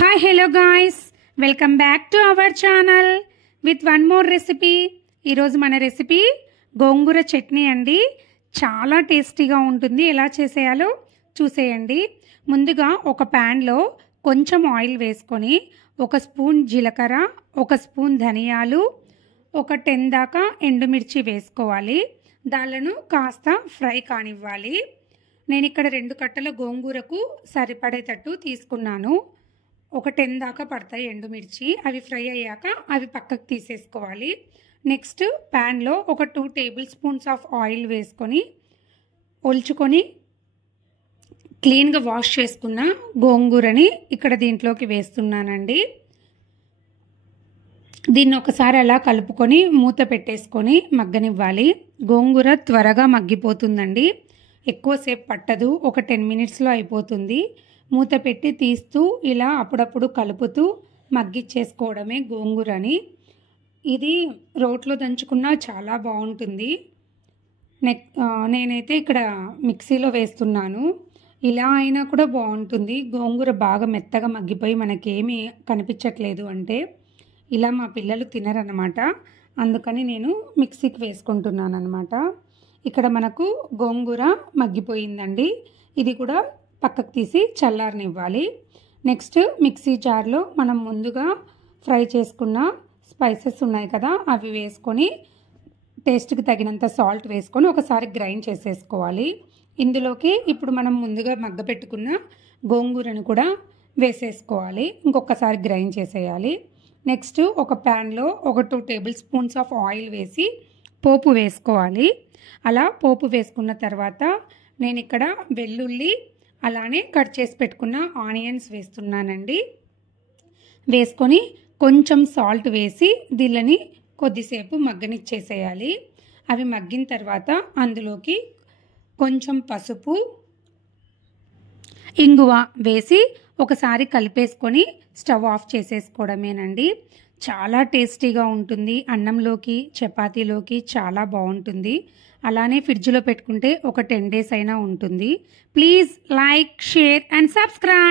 Hi, hello guys. Welcome back to our channel with one more recipe. ఈరోజు మన recipe గోంగూర చట్నీ అండి. చాలా టేస్టీగా ఉంటుంది. ఎలా చేసేయాలో చూసేయండి. ముందుగా ఒక ప్యాన్లో కొంచెం ఆయిల్ వేసుకొని 1 స్పూన్ జీలకర్ర, 1 స్పూన్ ధనియాలు, ఒక 10 దాకా ఎండుమిర్చి వేసుకోవాలి. దాలను కాస్త ఫ్రై కానివ్వాలి. నేను ఇక్కడ 2 కట్టల గోంగూరకు సరిపడేటట్టు తీసుకున్నాను. ఒక 10 దాకా పడతాయి ఎండుమిర్చి. అవి ఫ్రై అయ్యాక అవి పక్కకు తీసేసుకోవాలి. నెక్స్ట్ ప్యాన్లో ఒక 2 టేబుల్ స్పూన్స్ ఆఫ్ ఆయిల్ వేసుకొని ఒలుచుకొని క్లీన్గా వాష్ చేసుకున్న గోంగూరని ఇక్కడ దీంట్లోకి వేస్తున్నానండి. దీన్ని ఒకసారి అలా కలుపుకొని మూత పెట్టేసుకొని మగ్గనివ్వాలి. గోంగూర త్వరగా మగ్గిపోతుందండి, ఎక్కువసేపు పట్టదు, ఒక 10 మినిట్స్లో అయిపోతుంది. మూత పెట్టి తీస్తూ ఇలా అప్పుడప్పుడు కలుపుతూ మగ్గిచ్చేసుకోవడమే గోంగూరని. ఇది రోట్లో దంచుకున్నా చాలా బాగుంటుంది. నేనైతే ఇక్కడ మిక్సీలో వేస్తున్నాను. ఇలా అయినా కూడా బాగుంటుంది. గోంగూర బాగా మెత్తగా మగ్గిపోయి మనకేమీ కనిపించట్లేదు అంటే ఇలా మా పిల్లలు తినరన్నమాట. అందుకని నేను మిక్సీకి వేసుకుంటున్నాను అనమాట. ఇక్కడ మనకు గోంగూర మగ్గిపోయిందండి. ఇది కూడా పక్కకు తీసి చల్లారనివ్వాలి. నెక్స్ట్ మిక్సీ జార్లో మనం ముందుగా ఫ్రై చేసుకున్న స్పైసెస్ ఉన్నాయి కదా, అవి వేసుకొని టేస్ట్కి తగినంత సాల్ట్ వేసుకొని ఒకసారి గ్రైండ్ చేసేసుకోవాలి. ఇందులోకి ఇప్పుడు మనం ముందుగా మగ్గపెట్టుకున్న గోంగూరను కూడా వేసేసుకోవాలి. ఇంకొకసారి గ్రైండ్ చేసేయాలి. నెక్స్ట్ ఒక ప్యాన్లో ఒక 2 టేబుల్ స్పూన్స్ ఆఫ్ ఆయిల్ వేసి పోపు వేసుకోవాలి. అలా పోపు వేసుకున్న తర్వాత నేను ఇక్కడ వెల్లుల్లి అలానే కట్ చేసి పెట్టుకున్న ఆనియన్స్ వేస్తున్నానండి. వేసుకొని కొంచెం సాల్ట్ వేసి దీనిని కొద్దిసేపు మగ్గనిచ్చేసేయాలి. అవి మగ్గిన తర్వాత అందులోకి కొంచెం పసుపు, ఇంగువ వేసి ఒకసారి కలిపేసుకొని స్టవ్ ఆఫ్ చేసేసుకోవడమేనండి. చాలా టేస్టీగా ఉంటుంది. అన్నంలోకి చపాతీలోకి చాలా బాగుంటుంది. అలానే ఫ్రిడ్జ్లో పెట్టుకుంటే ఒక 10 డేస్ అయినా ఉంటుంది. Please like, share and subscribe.